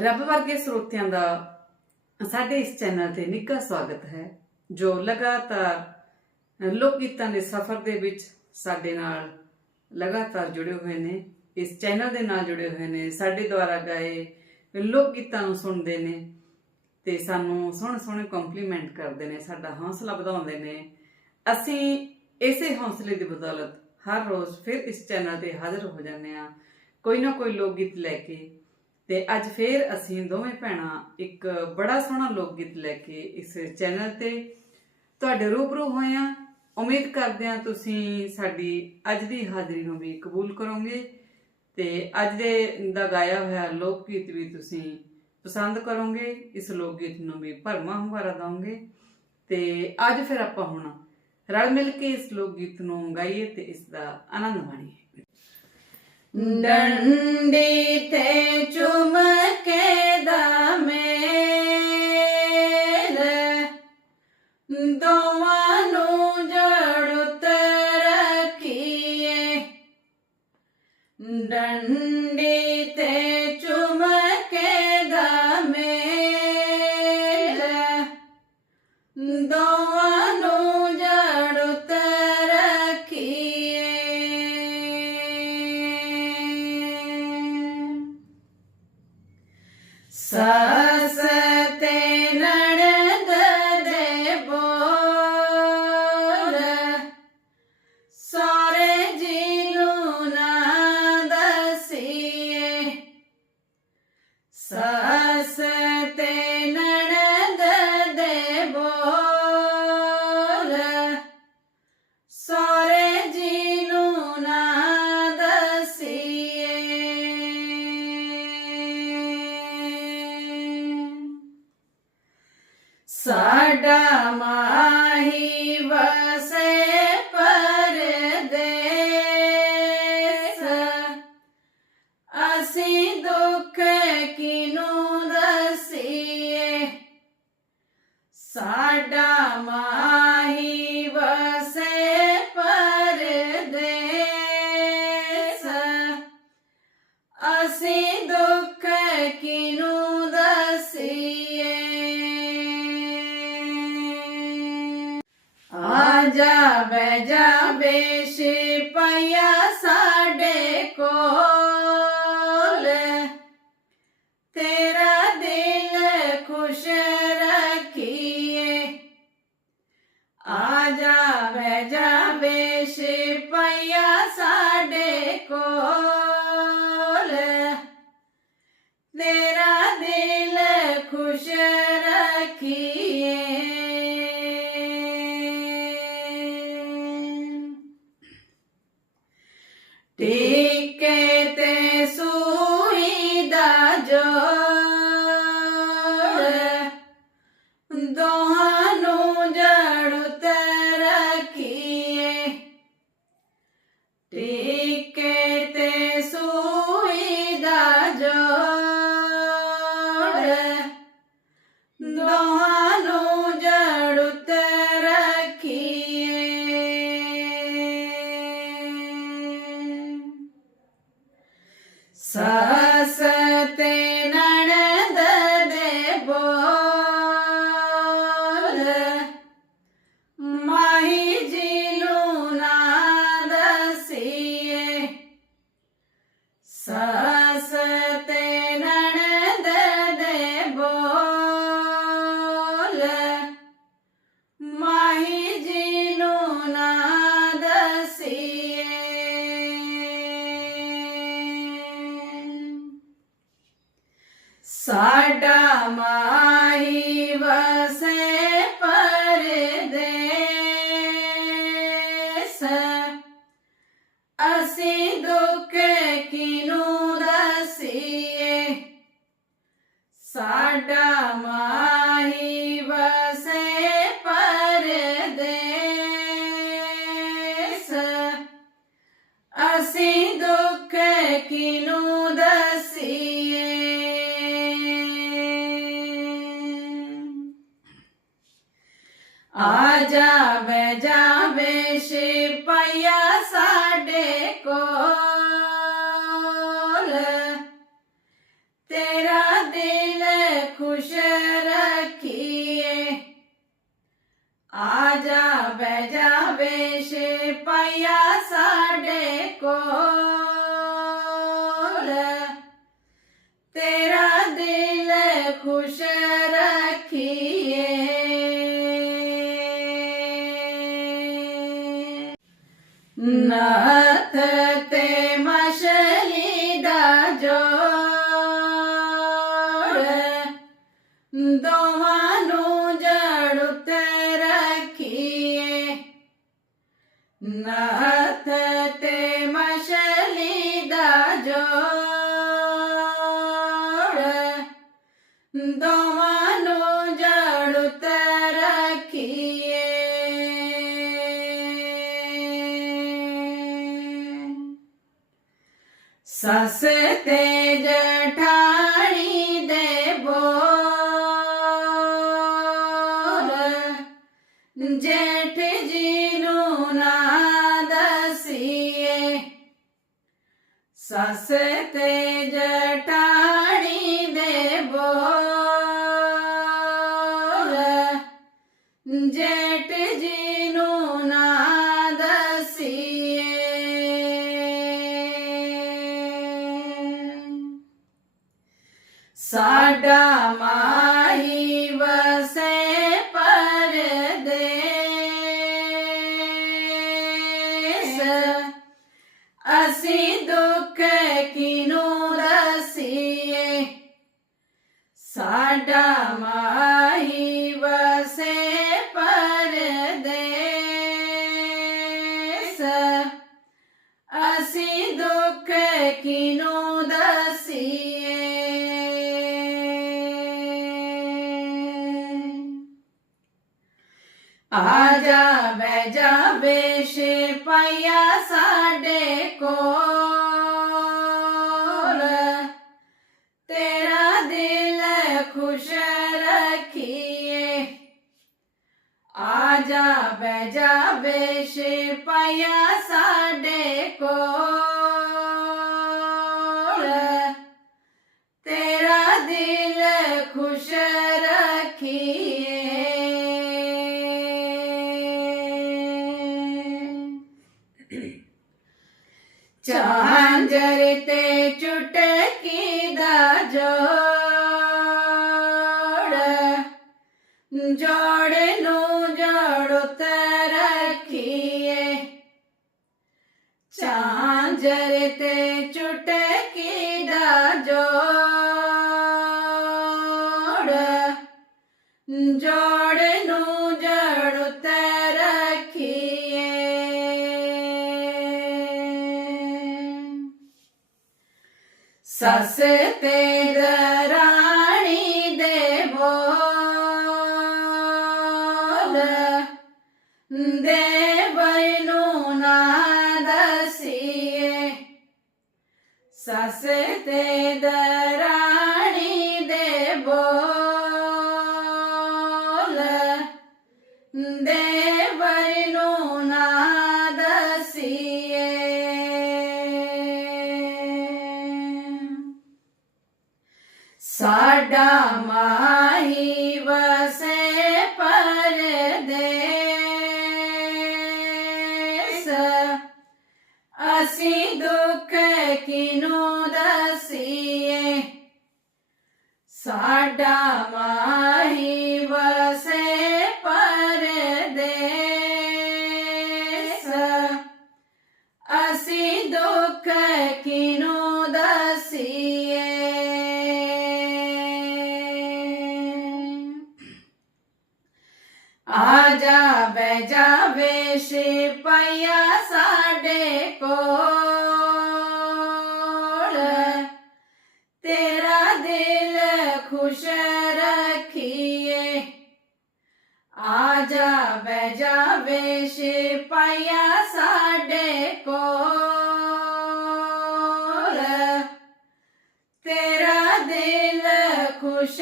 ਰੱਬ ਵਰਗੇ ਸਰੋਤਿਆਂ ਦਾ ਸਾਡੇ ਇਸ ਚੈਨਲ ਤੇ ਨਿੱਘਾ ਸਵਾਗਤ ਹੈ, ਜੋ ਲਗਾਤਾਰ ਲੋਕ ਗੀਤਾਂ ਦੇ ਸਫ਼ਰ ਦੇ ਵਿੱਚ ਸਾਡੇ ਨਾਲ ਲਗਾਤਾਰ ਜੁੜੇ ਹੋਏ ਨੇ, ਇਸ ਚੈਨਲ ਦੇ ਨਾਲ ਜੁੜੇ ਹੋਏ ਨੇ, ਸਾਡੇ ਦੁਆਰਾ ਗਾਏ ਲੋਕ ਗੀਤਾਂ ਨੂੰ ਸੁਣਦੇ ਨੇ ਤੇ ਸਾਨੂੰ ਸੋਹਣੇ ਸੋਹਣੇ ਕੰਪਲੀਮੈਂਟ ਕਰਦੇ ਨੇ, ਸਾਡਾ ਹੌਸਲਾ ਵਧਾਉਂਦੇ ਨੇ। ਅਸੀਂ ਇਸੇ ਹੌਸਲੇ ਦੀ ਬਦੌਲਤ ਹਰ ਰੋਜ਼ ਫਿਰ ਇਸ ਚੈਨਲ ਤੇ ਹਾਜ਼ਰ ਹੋ ਜਾਂਦੇ ਆ ਕੋਈ ਨਾ ਕੋਈ ਲੋਕ ਗੀਤ ਲੈ ਕੇ ਤੇ ਅੱਜ ਫੇਰ ਅਸੀਂ ਦੋਵੇਂ ਭੈਣਾਂ ਇੱਕ ਬੜਾ ਸੋਹਣਾ ਲੋਕ ਗੀਤ ਲੈ ਕੇ ਇਸ ਚੈਨਲ ਤੇ ਤੁਹਾਡੇ ਰੂਬਰੂ ਹੋਏ ਆ ਉਮੀਦ ਕਰਦੇ ਆ ਤੁਸੀਂ ਸਾਡੀ ਅੱਜ ਦੀ ਹਾਜ਼ਰੀ ਨੂੰ ਵੀ ਕਬੂਲ ਕਰੋਗੇ ਤੇ ਅੱਜ ਦੇ ਦਾ ਗਾਇਆ ਹੋਇਆ ਲੋਕ ਗੀਤ ਵੀ ਤੁਸੀਂ ਪਸੰਦ ਕਰੋਗੇ, ਇਸ ਲੋਕ ਗੀਤ ਨੂੰ ਵੀ ਭਰਮਾ ਹੁੰਗਾਰਾ ਦਵੋਗੇ ਤੇ ਅੱਜ ਫਿਰ ਆਪਾਂ ਹੁਣ ਰਲ ਮਿਲ ਕੇ ਇਸ ਲੋਕ ਗੀਤ ਨੂੰ ਗਾਈਏ ਤੇ ਇਸ ਦਾ ਆਨੰਦ ਮਾਣੀਏ। ਡੰਡੀ ਤੇ ਅਸੀਂ ਦੁੱਖ ਕਿਨੂੰ ਦਸੀਏ? ਸਾਡਾ ਮਾਹੀ ਵਸੇ ਪਰਦੇਸ। ਅਸੀਂ ਦੁੱਖ ਕਿਨੂੰ ਦਸੀਏ? ਆ ਜਾ ਬੈ ਜਾ ਬੇਸ਼ੇ। ਬੈ ਸਾਡਾ ਮਾਹੀ ਆ ਜਾਵੇ ਜਾਵੇ ਸਿਪਾਇਆ ਸਾਡੇ ਕੋਲ। ਤੇਰਾ ਦਿਲ ਖੁਸ਼ ਰੱਖੀਏ। ਆ ਜਾਵੇ ਜਾਵੇ ਸਿਪਾਇਆ ਸਾਡੇ ਕੋ ਨਾਥ ਤੇ ਮਛਲੀ ਦਾ ਜੋੜ ਦੋਵਾਂ ਨੂੰ ਜੜ ਉਤੇ ਰੱਖੀਏ ਜੇਠ ਜੀ ਨੂੰ ਨਾ ਦਸੀਏ। ਸੱਸ ਤੇ ਜਠਾਣੀ ਦੇ ਬੋਲ। ਜੇਠ ਜੀ ਨੂੰ ਨਾ ਦਸੀਏ। ਸਾਡਾ ਮਾਂ ਆ ਜਾ ਬਹਿ ਜਾ ਵੇਸ਼ ਪਾਇਆ ਸਾਡੇ ਕੋਲ ਤੇਰਾ ਦਿਲ ਖੁਸ਼ ਰੱਖੀਏ ਆ ਜਾ ਜੋੜ। ਜੋੜ ਨੂੰ ਜੜ ਉਤੇ ਰੱਖੀਏ। ਸੱਸ ਤੇ ਦਰਾਣੀ ਦੇ ਬੋਲ। ਦੇਵਈ ਨੂੰ ਨਾ ਦਸੀਏ। ਸੱਸ ਤੇ ਦਰਾਣੀ ਸਾਡਾ ਮਾਹੀ ਵਸੇ ਪਰਦੇਸ। ਅਸੀਂ ਦੁੱਖ ਕਿਨੂੰ ਦਸੀਏ? ਸਾਡਾ ਆ ਜਾ ਬਹਿ ਜਾ ਪਾਇਆ ਸਾਡੇ ਕੋਲ। ਤੇਰਾ ਦਿਲ ਖੁਸ਼ ਰੱਖੀਏ। ਆ ਜਾ ਬਹਿ ਜਾ ਵੇਸ਼ ਸਾਡੇ ਕੋਲ। ਤੇਰਾ ਦਿਲ ਖੁਸ਼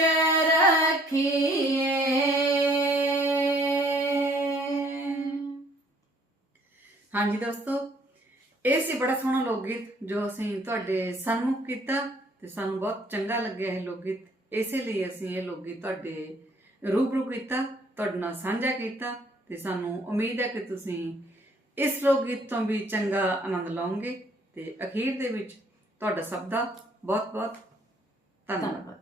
ਹਾਂਜੀ ਦੋਸਤੋ, ਇਹ ਸੀ ਬੜਾ ਸੋਹਣਾ ਲੋਕ ਗੀਤ ਜੋ ਅਸੀਂ ਤੁਹਾਡੇ ਸਨਮੁਖ ਕੀਤਾ ਤੇ ਸਾਨੂੰ ਬਹੁਤ ਚੰਗਾ ਲੱਗਿਆ ਇਹ ਲੋਕ ਗੀਤ ਇਸੇ ਲਈ ਅਸੀਂ ਇਹ ਲੋਕ ਗੀਤ ਤੁਹਾਡੇ ਰੂਬਰੂ ਕੀਤਾ, ਤੁਹਾਡੇ ਨਾਲ ਸਾਂਝਾ ਕੀਤਾ ਤੇ ਸਾਨੂੰ ਉਮੀਦ ਹੈ ਕਿ ਤੁਸੀਂ ਇਸ ਲੋਕ ਗੀਤ ਤੋਂ ਵੀ ਚੰਗਾ ਆਨੰਦ ਲਓਗੇ ਤੇ ਅਖੀਰ ਦੇ ਵਿੱਚ ਤੁਹਾਡਾ ਸਭ ਦਾ ਬਹੁਤ ਬਹੁਤ ਧੰਨਵਾਦ। ਧੰਨਵਾਦ।